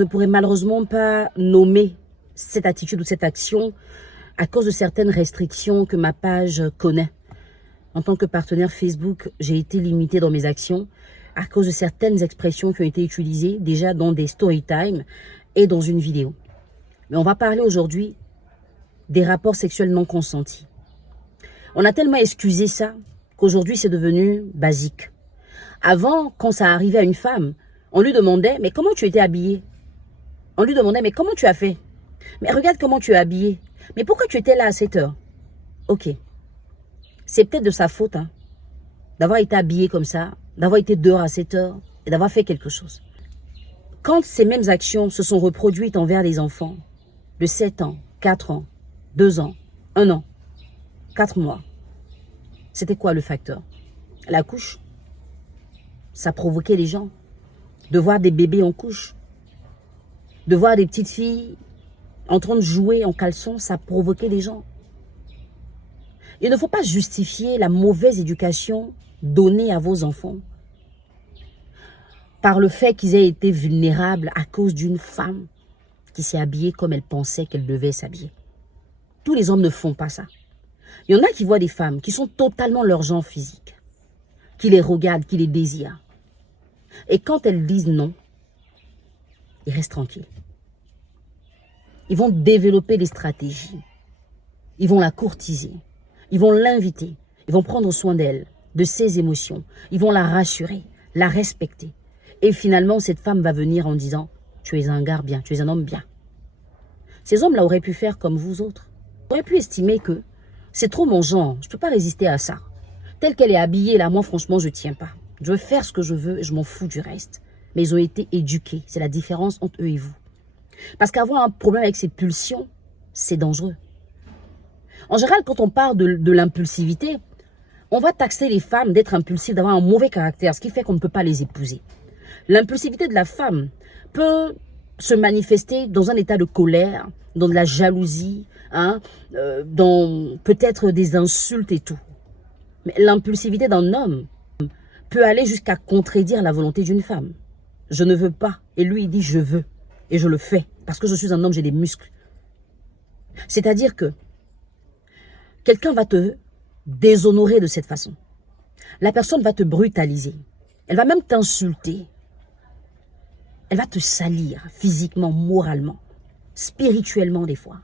Je ne pourrais malheureusement pas nommer cette attitude ou cette action à cause de certaines restrictions que ma page connaît. En tant que partenaire Facebook, j'ai été limitée dans mes actions à cause de certaines expressions qui ont été utilisées déjà dans des story time et dans une vidéo. Mais on va parler aujourd'hui des rapports sexuels non consentis. On a tellement excusé ça qu'aujourd'hui c'est devenu basique. Avant, quand ça arrivait à une femme, on lui demandait « mais comment tu étais habillée ?» On lui demandait « mais comment tu as fait ?»« Mais regarde comment tu es habillée. Mais pourquoi tu étais là à cette heure ?» Ok. C'est peut-être de sa faute d'avoir été habillée comme ça, d'avoir été dehors à cette heure et d'avoir fait quelque chose. Quand ces mêmes actions se sont reproduites envers les enfants de 7 ans, 4 ans, 2 ans, 1 an, 4 mois, c'était quoi le facteur? La couche. Ça provoquait les gens de voir des bébés en couche, de voir des petites filles en train de jouer en caleçon, ça provoquait les gens. Il ne faut pas justifier la mauvaise éducation donnée à vos enfants par le fait qu'ils aient été vulnérables à cause d'une femme qui s'est habillée comme elle pensait qu'elle devait s'habiller. Tous les hommes ne font pas ça. Il y en a qui voient des femmes qui sont totalement leur genre physique, qui les regardent, qui les désirent. Et quand elles disent non, ils restent tranquilles. Ils vont développer des stratégies. Ils vont la courtiser. Ils vont l'inviter. Ils vont prendre soin d'elle, de ses émotions. Ils vont la rassurer, la respecter. Et finalement, cette femme va venir en disant « Tu es un gars bien, tu es un homme bien ». Ces hommes-là auraient pu faire comme vous autres. Ils auraient pu estimer que c'est trop mon genre, je ne peux pas résister à ça. Telle qu'elle est habillée, là, moi, franchement, je ne tiens pas. Je veux faire ce que je veux et je m'en fous du reste. Mais ils ont été éduqués. C'est la différence entre eux et vous. Parce qu'avoir un problème avec ses pulsions, c'est dangereux. En général, quand on parle de l'impulsivité, on va taxer les femmes d'être impulsives, d'avoir un mauvais caractère, ce qui fait qu'on ne peut pas les épouser. L'impulsivité de la femme peut se manifester dans un état de colère, dans de la jalousie, dans peut-être des insultes et tout. Mais l'impulsivité d'un homme peut aller jusqu'à contredire la volonté d'une femme. Je ne veux pas. Et lui, il dit je veux. Et je le fais. Parce que je suis un homme, j'ai des muscles. C'est-à-dire que quelqu'un va te déshonorer de cette façon. La personne va te brutaliser. Elle va même t'insulter. Elle va te salir physiquement, moralement, spirituellement des fois.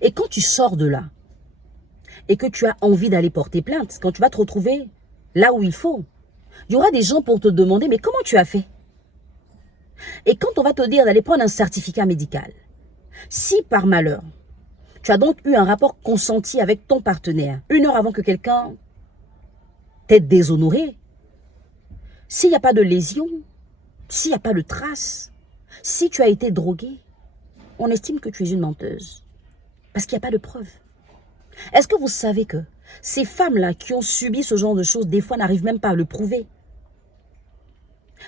Et quand tu sors de là et que tu as envie d'aller porter plainte, quand tu vas te retrouver là où il faut, il y aura des gens pour te demander « mais comment tu as fait ?» Et quand on va te dire d'aller prendre un certificat médical, si par malheur, tu as donc eu un rapport consenti avec ton partenaire, 1 heure avant que quelqu'un t'ait déshonoré, s'il n'y a pas de lésion, s'il n'y a pas de trace, si tu as été drogué, on estime que tu es une menteuse. Parce qu'il n'y a pas de preuve. Est-ce que vous savez que ces femmes-là qui ont subi ce genre de choses, des fois n'arrivent même pas à le prouver?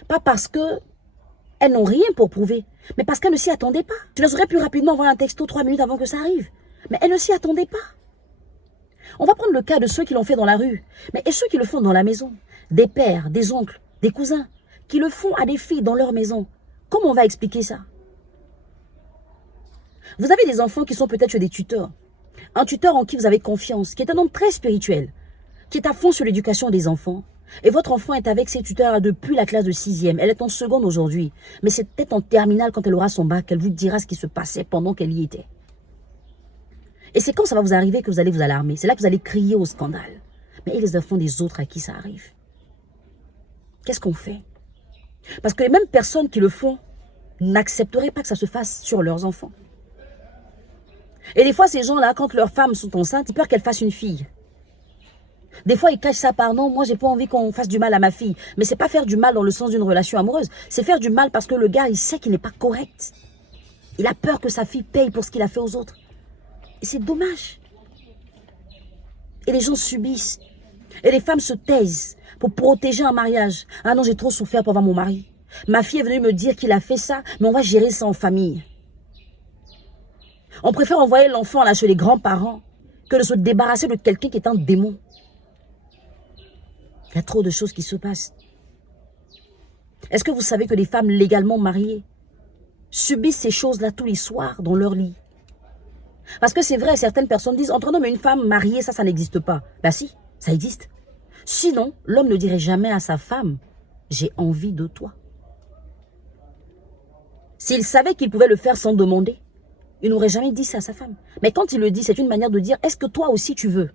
Pas parce qu'elles n'ont rien pour prouver, mais parce qu'elles ne s'y attendaient pas. Tu les aurais pu rapidement envoyer un texto 3 minutes avant que ça arrive. Mais elles ne s'y attendaient pas. On va prendre le cas de ceux qui l'ont fait dans la rue, mais et ceux qui le font dans la maison? Des pères, des oncles, des cousins, qui le font à des filles dans leur maison. Comment on va expliquer ça? Vous avez des enfants qui sont peut-être chez des tuteurs. Un tuteur en qui vous avez confiance, qui est un homme très spirituel, qui est à fond sur l'éducation des enfants. Et votre enfant est avec ses tuteurs depuis la classe de 6e. Elle est en seconde aujourd'hui. Mais c'est peut-être en terminale quand elle aura son bac qu'elle vous dira ce qui se passait pendant qu'elle y était. Et c'est quand ça va vous arriver que vous allez vous alarmer. C'est là que vous allez crier au scandale. Mais et les enfants des autres à qui ça arrive? Qu'est-ce qu'on fait? Parce que les mêmes personnes qui le font n'accepteraient pas que ça se fasse sur leurs enfants. Et des fois, ces gens-là, quand leurs femmes sont enceintes, ils peur qu'elles fassent une fille. Des fois, ils cachent ça par non, moi, j'ai pas envie qu'on fasse du mal à ma fille. Mais c'est pas faire du mal dans le sens d'une relation amoureuse. C'est faire du mal parce que le gars, il sait qu'il n'est pas correct. Il a peur que sa fille paye pour ce qu'il a fait aux autres. Et c'est dommage. Et les gens subissent. Et les femmes se taisent pour protéger un mariage. Ah non, j'ai trop souffert pour avoir mon mari. Ma fille est venue me dire qu'il a fait ça, mais on va gérer ça en famille. On préfère envoyer l'enfant là chez les grands-parents que de se débarrasser de quelqu'un qui est un démon. Il y a trop de choses qui se passent. Est-ce que vous savez que les femmes légalement mariées subissent ces choses-là tous les soirs dans leur lit. Parce que c'est vrai, certaines personnes disent, entre un homme et une femme mariés, ça n'existe pas. Ben si, ça existe. Sinon, l'homme ne dirait jamais à sa femme, j'ai envie de toi. S'il savait qu'il pouvait le faire sans demander, il n'aurait jamais dit ça à sa femme. Mais quand il le dit, c'est une manière de dire, est-ce que toi aussi tu veux?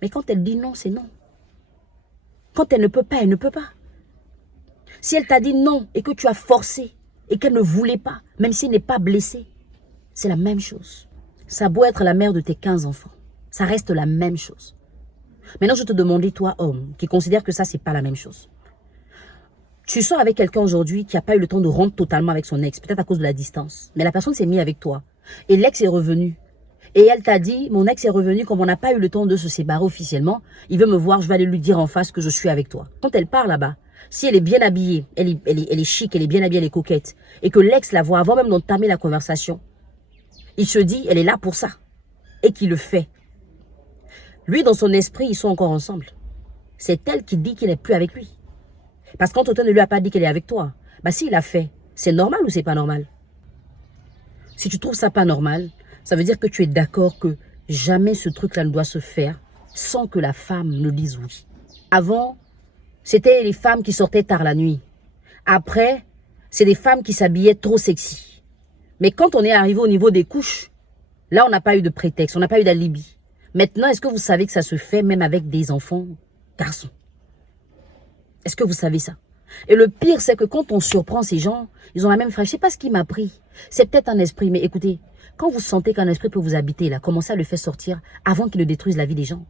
Mais quand elle dit non, c'est non. Quand elle ne peut pas, elle ne peut pas. Si elle t'a dit non et que tu as forcé et qu'elle ne voulait pas, même s'il n'est pas blessé, c'est la même chose. Ça a beau être la mère de tes 15 enfants, ça reste la même chose. Maintenant, je te demandais, toi, homme, qui considère que ça, c'est pas la même chose. Tu sors avec quelqu'un aujourd'hui qui n'a pas eu le temps de rompre totalement avec son ex, peut-être à cause de la distance. Mais la personne s'est mise avec toi. Et l'ex est revenu. Et elle t'a dit, mon ex est revenu, comme on n'a pas eu le temps de se séparer officiellement, il veut me voir, je vais aller lui dire en face que je suis avec toi. Quand elle part là-bas, si elle est bien habillée, elle est chic, elle est bien habillée, elle est coquette, et que l'ex la voit avant même d'entamer la conversation, il se dit, elle est là pour ça. Et qu'il le fait. Lui, dans son esprit, ils sont encore ensemble. C'est elle qui dit qu'il n'est plus avec lui. Parce que quand Automne ne lui a pas dit qu'elle est avec toi, bah s'il l'a fait, c'est normal ou c'est pas normal? Si tu trouves ça pas normal, ça veut dire que tu es d'accord que jamais ce truc-là ne doit se faire sans que la femme ne dise oui. Avant, c'était les femmes qui sortaient tard la nuit. Après, c'est des femmes qui s'habillaient trop sexy. Mais quand on est arrivé au niveau des couches, là on n'a pas eu de prétexte, on n'a pas eu d'alibi. Maintenant, est-ce que vous savez que ça se fait même avec des enfants garçons? Est-ce que vous savez ça? Et le pire, c'est que quand on surprend ces gens, ils ont la même frère. Je ne sais pas ce qui m'a pris. C'est peut-être un esprit, mais écoutez, quand vous sentez qu'un esprit peut vous habiter, là, commencez à le faire sortir avant qu'il ne détruise la vie des gens.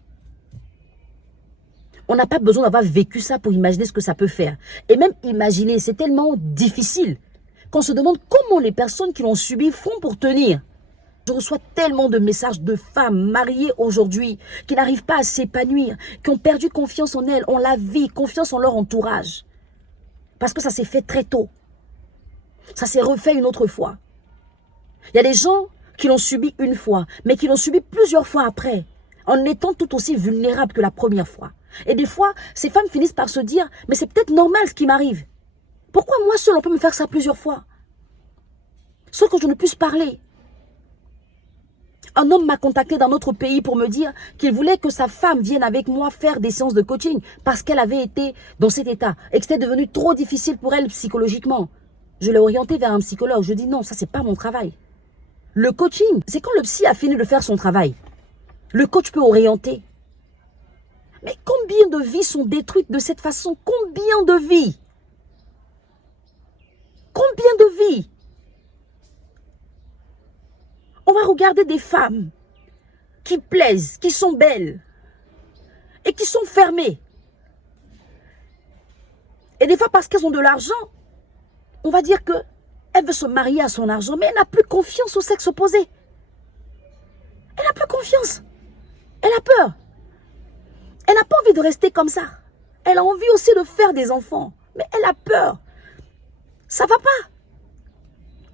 On n'a pas besoin d'avoir vécu ça pour imaginer ce que ça peut faire. Et même imaginer, c'est tellement difficile qu'on se demande comment les personnes qui l'ont subi font pour tenir. Je reçois tellement de messages de femmes mariées aujourd'hui qui n'arrivent pas à s'épanouir, qui ont perdu confiance en elles, en la vie, confiance en leur entourage. Parce que ça s'est fait très tôt. Ça s'est refait une autre fois. Il y a des gens qui l'ont subi une fois, mais qui l'ont subi plusieurs fois après, en étant tout aussi vulnérables que la première fois. Et des fois, ces femmes finissent par se dire, mais c'est peut-être normal ce qui m'arrive. Pourquoi moi seule on peut me faire ça plusieurs fois? Sauf que je ne puisse parler. Un homme m'a contacté d'un autre pays pour me dire qu'il voulait que sa femme vienne avec moi faire des séances de coaching parce qu'elle avait été dans cet état et que c'était devenu trop difficile pour elle psychologiquement. Je l'ai orientée vers un psychologue. Je dis non, ça c'est pas mon travail. Le coaching, c'est quand le psy a fini de faire son travail. Le coach peut orienter. Mais combien de vies sont détruites de cette façon? Combien de vies? Combien de vies? On va regarder des femmes qui plaisent, qui sont belles et qui sont fermées. Et des fois, parce qu'elles ont de l'argent, on va dire qu'elle veut se marier à son argent, mais elle n'a plus confiance au sexe opposé. Elle n'a plus confiance. Elle a peur. Elle n'a pas envie de rester comme ça. Elle a envie aussi de faire des enfants, mais elle a peur. Ça ne va pas.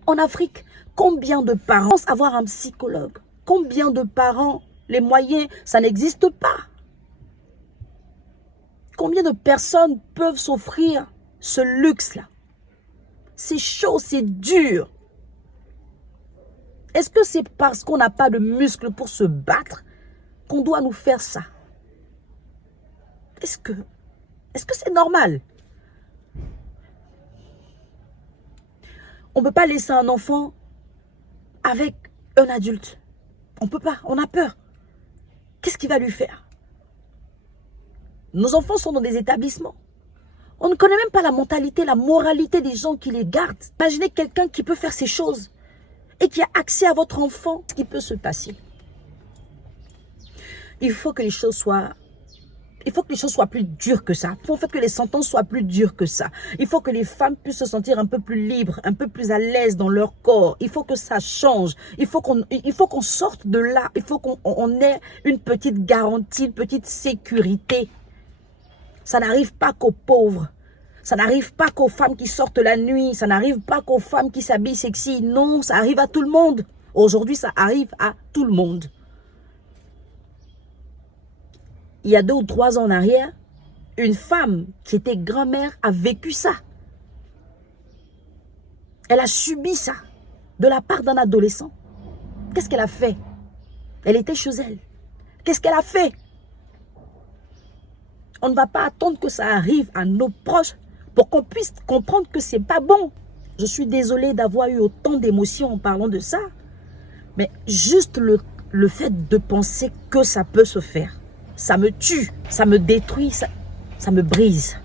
En Afrique, combien de parents pensent avoir un psychologue? Combien de parents, les moyens, ça n'existe pas? Combien de personnes peuvent s'offrir ce luxe-là? C'est chaud, c'est dur. Est-ce que c'est parce qu'on n'a pas de muscles pour se battre qu'on doit nous faire ça? Est-ce que c'est normal? On ne peut pas laisser un enfant avec un adulte. On ne peut pas, on a peur. Qu'est-ce qu'il va lui faire? Nos enfants sont dans des établissements. On ne connaît même pas la mentalité, la moralité des gens qui les gardent. Imaginez quelqu'un qui peut faire ces choses et qui a accès à votre enfant. Ce qui peut se passer. Il faut que les choses soient plus dures que ça. Il faut en fait que les sentences soient plus dures que ça. Il faut que les femmes puissent se sentir un peu plus libres, un peu plus à l'aise dans leur corps. Il faut que ça change. Il faut qu'on sorte de là. Il faut qu'on ait une petite garantie, une petite sécurité. Ça n'arrive pas qu'aux pauvres. Ça n'arrive pas qu'aux femmes qui sortent la nuit. Ça n'arrive pas qu'aux femmes qui s'habillent sexy. Non, ça arrive à tout le monde. Aujourd'hui, ça arrive à tout le monde. Il y a 2 ou 3 ans en arrière, une femme qui était grand-mère a vécu ça. Elle a subi ça de la part d'un adolescent. Qu'est-ce qu'elle a fait? Elle était chez elle. Qu'est-ce qu'elle a fait? On ne va pas attendre que ça arrive à nos proches pour qu'on puisse comprendre que c'est pas bon. Je suis désolée d'avoir eu autant d'émotions en parlant de ça. Mais juste le fait de penser que ça peut se faire, ça me tue, ça me détruit, ça me brise.